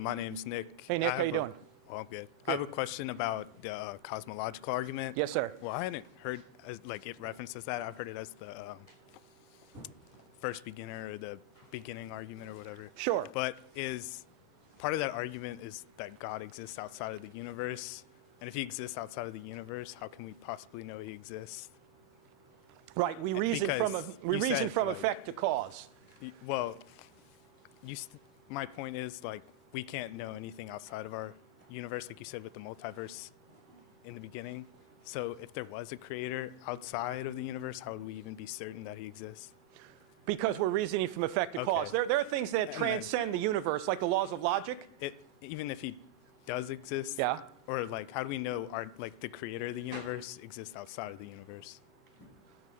My name's Nick. Hey, Nick, how you doing? Well, I'm good. I have a question about the cosmological argument. Yes, sir. Well, I hadn't heard it references that. I've heard it as the first beginner or the beginning argument or whatever. Sure. But is part of that argument is that God exists outside of the universe? And if he exists outside of the universe, how can we possibly know he exists? Right. We reason from effect to cause. Well, my point is, like, we can't know anything outside of our universe, like you said with the multiverse in the beginning. So if there was a creator outside of the universe, how would we even be certain that he exists? Because we're reasoning from effect to cause. There are things that transcend the universe, like the laws of logic. Even if he does exist, yeah. Or like, how do we know the creator of the universe exists outside of the universe?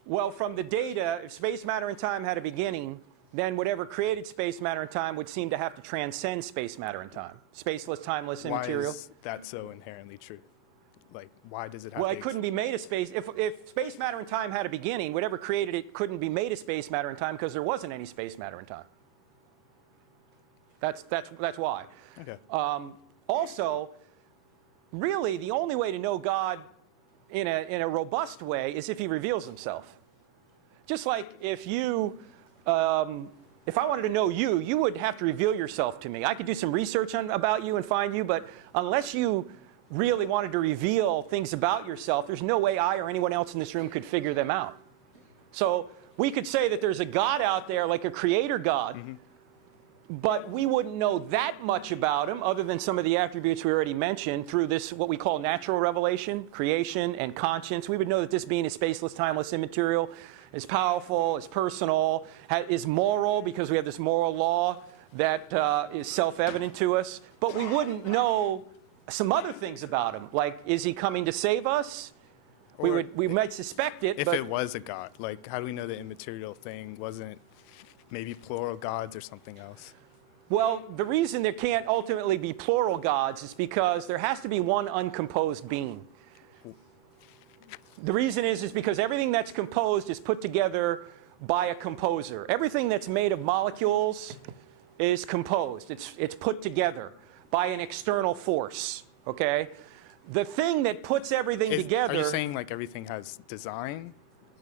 Well, from the data, if space, matter, and time had a beginning, then whatever created space, matter, and time would seem to have to transcend space, matter, and time. Spaceless, timeless, immaterial. Why is that so inherently true? Like, why does it have Well, it couldn't be made of space. If space, matter, and time had a beginning, whatever created it couldn't be made of space, matter, and time because there wasn't any space, matter, and time. That's why. Okay. Also, really, the only way to know God in a robust way is if he reveals himself. Just like if you... if I wanted to know you, you would have to reveal yourself to me. I could do some research about you and find you, but unless you really wanted to reveal things about yourself, there's no way I or anyone else in this room could figure them out. So we could say that there's a God out there, like a creator God, but we wouldn't know that much about him other than some of the attributes we already mentioned through this, what we call natural revelation, creation, and conscience. We would know that this being is spaceless, timeless, immaterial, is powerful, is personal, is moral because we have this moral law that is self-evident to us. But we wouldn't know some other things about him, like is he coming to save us? We might suspect it. If it was a God, like how do we know the immaterial thing wasn't maybe plural gods or something else? Well, the reason there can't ultimately be plural gods is because there has to be one uncomposed being. The reason is because everything that's composed is put together by a composer. Everything that's made of molecules is composed. It's put together by an external force, okay? The thing that puts everything together... Are you saying like everything has design?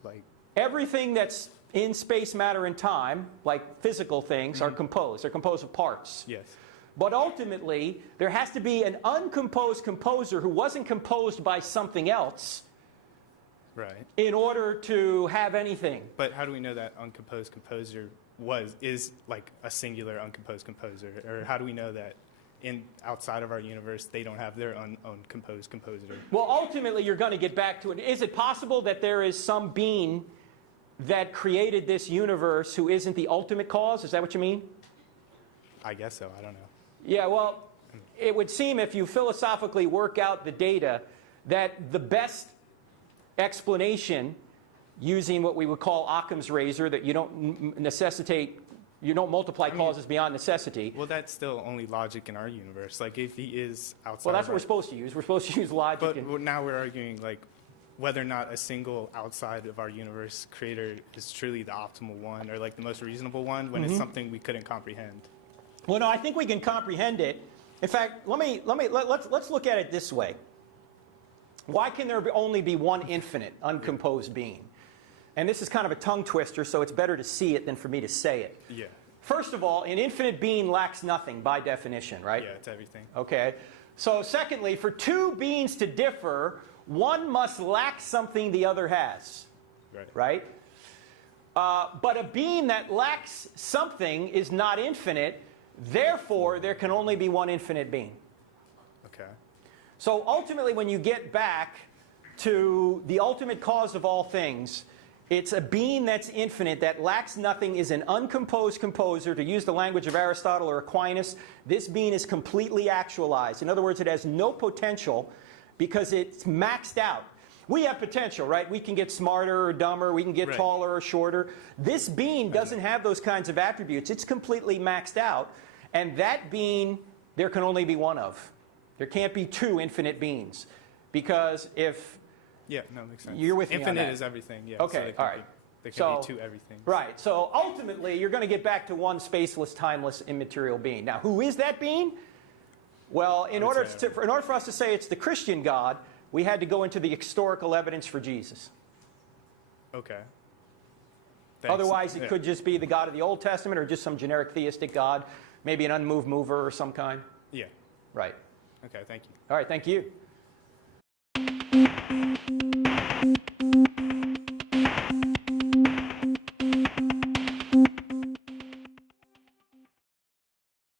Like everything that's in space, matter, and time, like physical things, are composed. They're composed of parts. Yes. But ultimately, there has to be an uncomposed composer who wasn't composed by something else, right, in order to have anything. But how do we know that uncomposed composer is like a singular uncomposed composer? Or how do we know that outside of our universe they don't have their own composed composer? Well, ultimately you're going to get back to it. Is it possible that there is some being that created this universe who isn't the ultimate cause? Is that what you mean? I guess so. I don't know. Yeah, well, it would seem if you philosophically work out the data that the best explanation using what we would call Occam's razor, that you don't multiply causes beyond necessity. Well, that's still only logic in our universe. Like if he is outside. Well, that's what we're supposed to use. We're supposed to use logic. But now we're arguing like whether or not a single outside of our universe creator is truly the optimal one or like the most reasonable one when it's something we couldn't comprehend. Well, no, I think we can comprehend it. In fact, let's look at it this way. Why can there only be one infinite, uncomposed being? And this is kind of a tongue twister, so it's better to see it than for me to say it. Yeah. First of all, an infinite being lacks nothing by definition, right? Yeah, it's everything. Okay. So secondly, for two beings to differ, one must lack something the other has. Right. Right? But a being that lacks something is not infinite. Therefore, there can only be one infinite being. Okay. So ultimately, when you get back to the ultimate cause of all things, it's a being that's infinite, that lacks nothing, is an uncomposed composer. To use the language of Aristotle or Aquinas, this being is completely actualized. In other words, it has no potential because it's maxed out. We have potential, right? We can get smarter or dumber, we can get taller or shorter. This being doesn't have those kinds of attributes. It's completely maxed out. And that being, there can only be one of. There can't be two infinite beings. Because if... Yeah, no, makes sense. You're with me on that. Infinite is everything, yeah. Okay, so all right. There can be two everything. Right, so ultimately, you're going to get back to one spaceless, timeless, immaterial being. Now, who is that being? Well, in I would order, say- in order for us to say it's the Christian God, we had to go into the historical evidence for Jesus. Okay. Thanks. Otherwise, it Yeah. could just be the God of the Old Testament or just some generic theistic God, maybe an unmoved mover or some kind. Yeah. Right. Okay, thank you. All right, thank you.